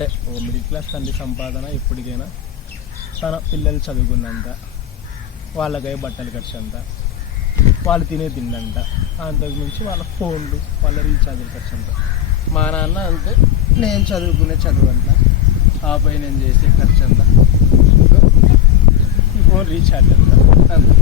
అంటే ఒక middle class తండ్రి సంపాదన ఎప్పటికైనా తన పిల్లలు చదువుకున్నంత, వాళ్ళకై బట్టలు ఖర్చు అంత, వాళ్ళు తినే తిండంట, అంతకుమించి వాళ్ళ ఫోన్లు, వాళ్ళ రీఛార్జ్ ఖర్చు అంత. మా నాన్న అంతే, నేను చదువుకునే చదువు అంట, ఆ పై నేను చేసే ఖర్చు అంత, ఈ ఫోన్ రీఛార్జ్ అంత, అంతే.